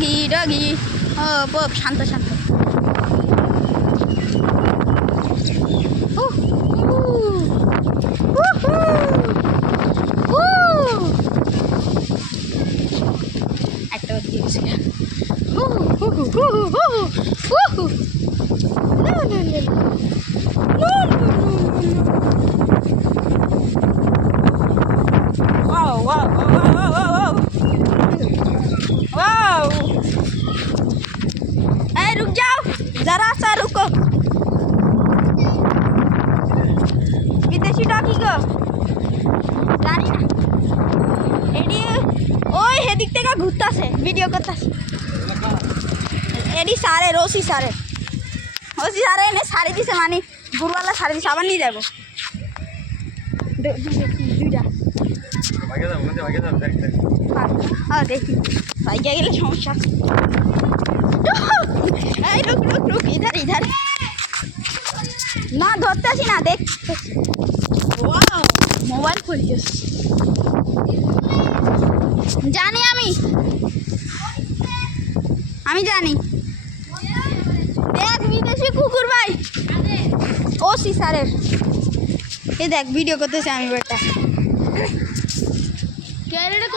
Doggy doggy ও বপ শান্ত শান্ত। একটা দিয়ে হু হু উহু, উহু, উহু, উহু। লা, বিদেশি গো জানি না। এডি ওই হেদিক থেকে ঘুরতাছে ভিডিও করতেছে। এডি সারে রসি সারে রসি সারে এনে সারি দিছে মানে গুরুওয়ালা সারি দিছে আবার নিয়ে যাব। দুইটা। দেখ বাইকে গেলে সমস্যা। এই রুক রুক ইধার ইধার। না ধরতে আসি না দেখ। মোবাইল খুলছিস। জানি আমি। আমি জানি। দেখ বিদেশি কুকুর ভাই। ও সিসারের এ দেখ ভিডিও করতেছি আমি বেটা